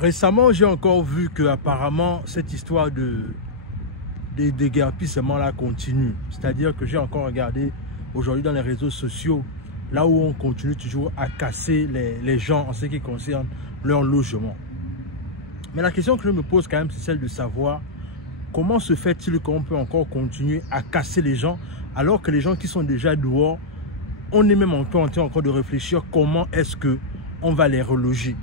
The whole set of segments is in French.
Récemment, j'ai encore vu que apparemment cette histoire de déguerpissement là continue. C'est-à-dire que j'ai encore regardé aujourd'hui dans les réseaux sociaux, là où on continue toujours à casser les gens en ce qui concerne leur logement. Mais la question que je me pose quand même, c'est celle de savoir comment se fait-il qu'on peut encore continuer à casser les gens alors que les gens qui sont déjà dehors, on est même en train encore de réfléchir comment est-ce qu'on va les reloger.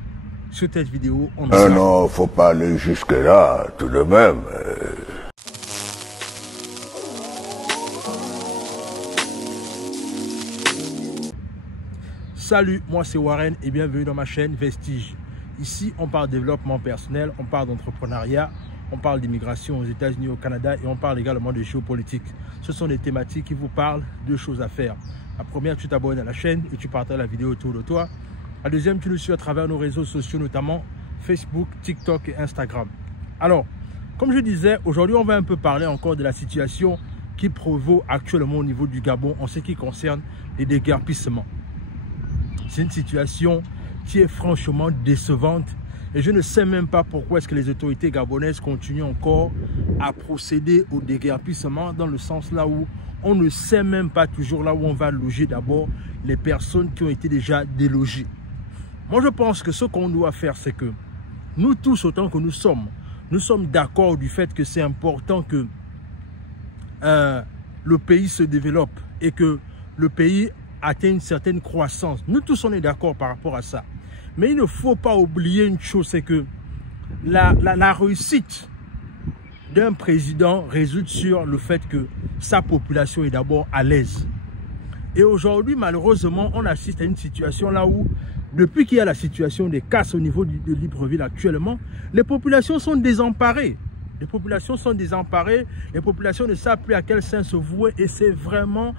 Sur cette vidéo, on non, faut pas aller jusque-là, tout de même. Salut, moi c'est Warren et bienvenue dans ma chaîne Vestige. Ici, on parle développement personnel, on parle d'entrepreneuriat, on parle d'immigration aux États-Unis, au Canada et on parle également de géopolitique. Ce sont des thématiques qui vous parlent de choses à faire. La première, tu t'abonnes à la chaîne et tu partages la vidéo autour de toi. La deuxième, tu nous suis à travers nos réseaux sociaux, notamment Facebook, TikTok et Instagram. Alors, comme je disais, aujourd'hui, on va un peu parler encore de la situation qui prévaut actuellement au niveau du Gabon en ce qui concerne les déguerpissements. C'est une situation qui est franchement décevante et je ne sais même pas pourquoi est-ce que les autorités gabonaises continuent encore à procéder au déguerpissement dans le sens là où on ne sait même pas toujours là où on va loger d'abord les personnes qui ont été déjà délogées. Moi, je pense que ce qu'on doit faire, c'est que nous tous, autant que nous sommes d'accord du fait que c'est important que le pays se développe et que le pays atteigne une certaine croissance. Nous tous, on est d'accord par rapport à ça. Mais il ne faut pas oublier une chose, c'est que la réussite d'un président résulte sur le fait que sa population est d'abord à l'aise. Et aujourd'hui, malheureusement, on assiste à une situation là où, depuis qu'il y a la situation des casses au niveau de Libreville actuellement, les populations sont désemparées. Les populations sont désemparées, les populations ne savent plus à quel sein se vouer et c'est vraiment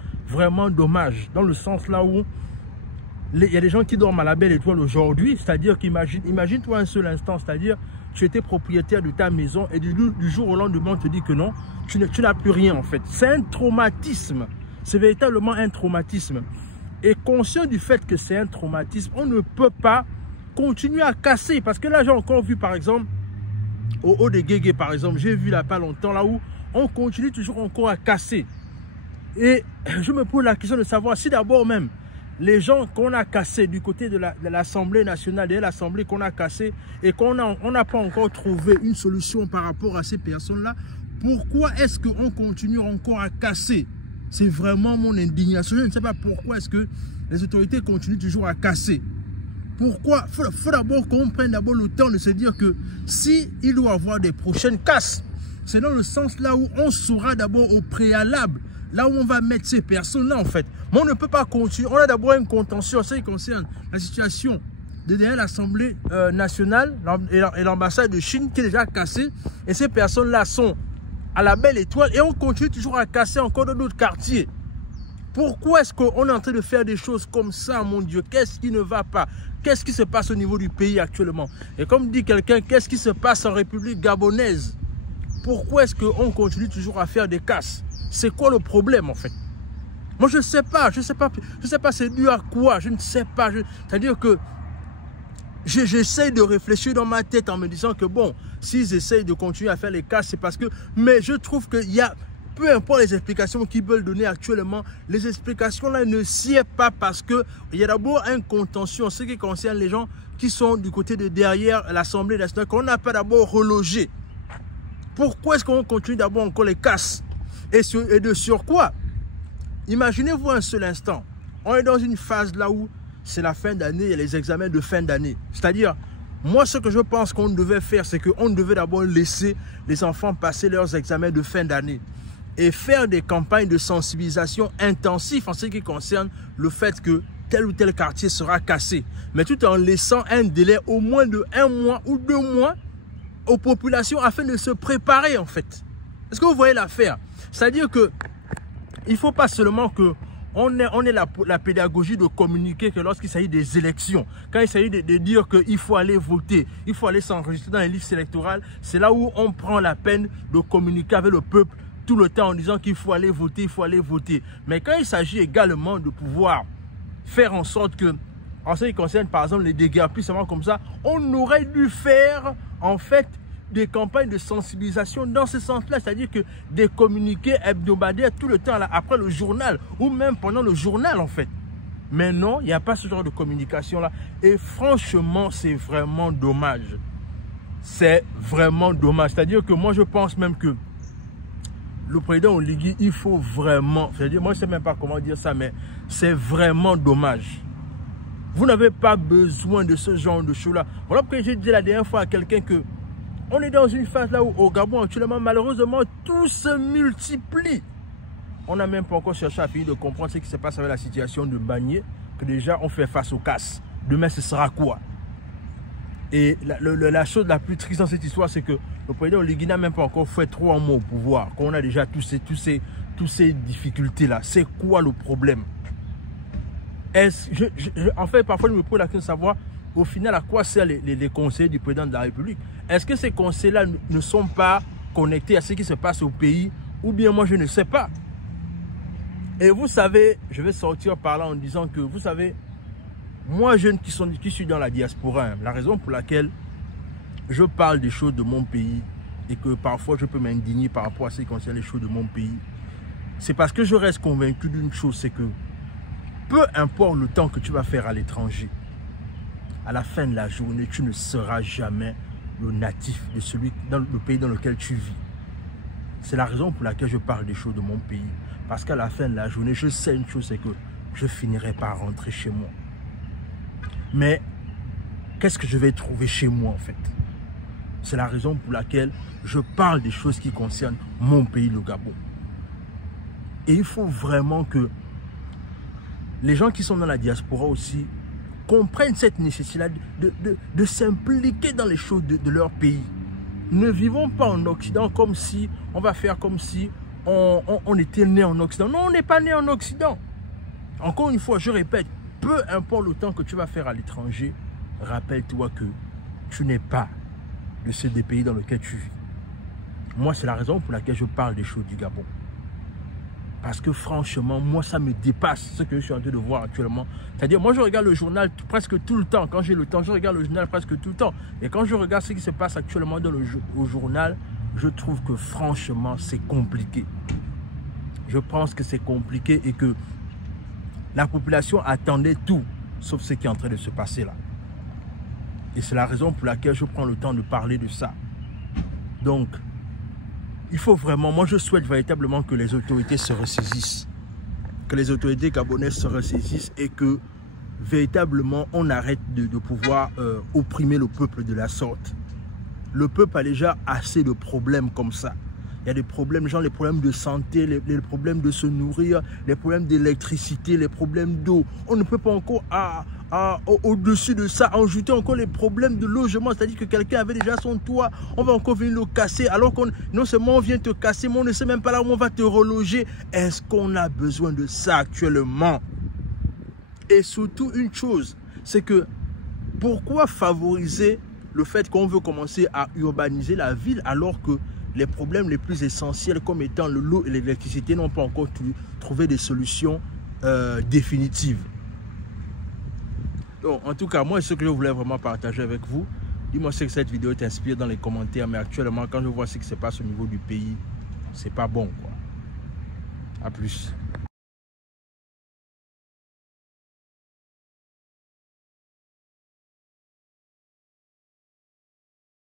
dommage. Dans le sens là où il y a des gens qui dorment à la belle étoile aujourd'hui, c'est-à-dire qu'imagine-toi un seul instant, c'est-à-dire tu étais propriétaire de ta maison et du jour au lendemain on te dit que non, tu n'as plus rien en fait. C'est un traumatisme, c'est véritablement un traumatisme. Et conscient du fait que c'est un traumatisme, on ne peut pas continuer à casser. Parce que là, j'ai encore vu par exemple, au haut de Guégué par exemple, j'ai vu là pas longtemps là où on continue toujours encore à casser. Et je me pose la question de savoir si d'abord même les gens qu'on a cassés du côté de l'Assemblée nationale, de l'Assemblée qu'on a cassé et qu'on n'a pas encore trouvé une solution par rapport à ces personnes-là, pourquoi est-ce qu'on continue encore à casser? C'est vraiment mon indignation. Je ne sais pas pourquoi est-ce que les autorités continuent toujours à casser. Pourquoi? Faut d'abord qu'on prenne d'abord le temps de se dire que si il doit y avoir des prochaines casses, c'est dans le sens là où on saura d'abord au préalable, là où on va mettre ces personnes-là en fait. Mais on ne peut pas continuer. On a d'abord une contention en ce qui concerne la situation de derrière l'Assemblée nationale et l'ambassade de Chine qui est déjà cassée. Et ces personnes-là sont à la belle étoile et on continue toujours à casser encore dans d'autres quartiers. Pourquoi est-ce qu'on est en train de faire des choses comme ça, mon Dieu? Qu'est-ce qui ne va pas? Qu'est-ce qui se passe au niveau du pays actuellement? Et comme dit quelqu'un, qu'est-ce qui se passe en République gabonaise? Pourquoi est-ce qu'on continue toujours à faire des casses? C'est quoi le problème en fait? Moi je ne sais pas, c'est dû à quoi? Je ne sais pas. C'est-à-dire que j'essaie de réfléchir dans ma tête en me disant que bon, s'ils essayent de continuer à faire les casses, c'est parce que... Mais je trouve qu'il y a, peu importe les explications qu'ils veulent donner actuellement, les explications là ne sied pas parce qu'il y a d'abord un contentieux en ce qui concerne les gens qui sont du côté de derrière l'Assemblée nationale, qu'on n'a pas d'abord relogé. Pourquoi est-ce qu'on continue d'abord encore les casses? Et de sur quoi? Imaginez-vous un seul instant, on est dans une phase là où c'est la fin d'année, il y a les examens de fin d'année. C'est-à-dire, moi ce que je pense qu'on devait faire, c'est qu'on devait d'abord laisser les enfants passer leurs examens de fin d'année et faire des campagnes de sensibilisation intensives en ce qui concerne le fait que tel ou tel quartier sera cassé. Mais tout en laissant un délai au moins de 1 mois ou 2 mois aux populations afin de se préparer en fait. Est-ce que vous voyez l'affaire? C'est-à-dire que il ne faut pas seulement que on ait la pédagogie de communiquer que lorsqu'il s'agit des élections, quand il s'agit de dire qu'il faut aller voter, il faut aller s'enregistrer dans les listes électorales, c'est là où on prend la peine de communiquer avec le peuple tout le temps en disant qu'il faut aller voter, il faut aller voter. Mais quand il s'agit également de pouvoir faire en sorte que en ce qui concerne par exemple les déguerpissements comme ça, on aurait dû faire en fait des campagnes de sensibilisation dans ce sens-là, c'est-à-dire que des communiqués hebdomadaires tout le temps là, après le journal ou même pendant le journal en fait. Mais non, il n'y a pas ce genre de communication là. Et franchement, c'est vraiment dommage. C'est vraiment dommage. C'est-à-dire que moi, je pense même que le président Oligui, il faut vraiment, c'est-à-dire, moi, je ne sais même pas comment dire ça, mais c'est vraiment dommage. Vous n'avez pas besoin de ce genre de choses-là. Voilà pourquoi j'ai dit la dernière fois à quelqu'un que on est dans une phase là où au Gabon, actuellement, malheureusement, tout se multiplie. On n'a même pas encore cherché à finir de comprendre ce qui se passe avec la situation de Bagné, que déjà on fait face aux casses. Demain, ce sera quoi? Et la chose la plus triste dans cette histoire, c'est que le président Oligui n'a même pas encore fait 3 mois au pouvoir, qu'on a déjà toutes ces difficultés-là. C'est quoi le problème? En fait, parfois, je me pose la question de savoir, au final, à quoi servent les conseillers du président de la République? Est-ce que ces conseillers-là ne sont pas connectés à ce qui se passe au pays? Ou bien moi, je ne sais pas. Et vous savez, je vais sortir par là en disant que, vous savez, moi, jeune qui suis dans la diaspora, la raison pour laquelle je parle des choses de mon pays et que parfois je peux m'indigner par rapport à ce qui concerne les choses de mon pays, c'est parce que je reste convaincu d'une chose, c'est que peu importe le temps que tu vas faire à l'étranger, à la fin de la journée, tu ne seras jamais le natif de celui dans le pays dans lequel tu vis. C'est la raison pour laquelle je parle des choses de mon pays. Parce qu'à la fin de la journée, je sais une chose, c'est que je finirai par rentrer chez moi. Mais qu'est-ce que je vais trouver chez moi en fait? C'est la raison pour laquelle je parle des choses qui concernent mon pays, le Gabon. Et il faut vraiment que les gens qui sont dans la diaspora aussi comprennent cette nécessité de s'impliquer dans les choses de leur pays. Ne vivons pas en Occident comme si, on va faire comme si on était né en Occident. Non, on n'est pas né en Occident. Encore une fois, je répète, peu importe le temps que tu vas faire à l'étranger, rappelle-toi que tu n'es pas de ce des pays dans lequel tu vis. Moi, c'est la raison pour laquelle je parle des choses du Gabon. Parce que franchement, moi, ça me dépasse ce que je suis en train de voir actuellement. C'est-à-dire, moi, je regarde le journal presque tout le temps. Quand j'ai le temps, je regarde le journal presque tout le temps. Et quand je regarde ce qui se passe actuellement au journal, je trouve que franchement, c'est compliqué. Je pense que c'est compliqué et que la population attendait tout, sauf ce qui est en train de se passer là. Et c'est la raison pour laquelle je prends le temps de parler de ça. Donc, il faut vraiment, moi je souhaite véritablement que les autorités se ressaisissent. Que les autorités gabonaises se ressaisissent et que véritablement on arrête de pouvoir opprimer le peuple de la sorte. Le peuple a déjà assez de problèmes comme ça. Il y a des problèmes, genre les problèmes de santé, les problèmes de se nourrir, les problèmes d'électricité, les problèmes d'eau. On ne peut pas encore, au-dessus de ça, ajouter encore les problèmes de logement. C'est-à-dire que quelqu'un avait déjà son toit, on va encore venir le casser. Alors qu'on, non seulement on vient te casser, mais on ne sait même pas là où on va te reloger. Est-ce qu'on a besoin de ça actuellement? Et surtout une chose, c'est que pourquoi favoriser le fait qu'on veut commencer à urbaniser la ville alors que les problèmes les plus essentiels comme étant l'eau et l'électricité n'ont pas encore trouvé des solutions définitives. Donc, en tout cas, moi, ce que je voulais vraiment partager avec vous, dis-moi ce que cette vidéo t'inspire dans les commentaires, mais actuellement, quand je vois ce qui se passe au niveau du pays, c'est pas bon, quoi. À plus.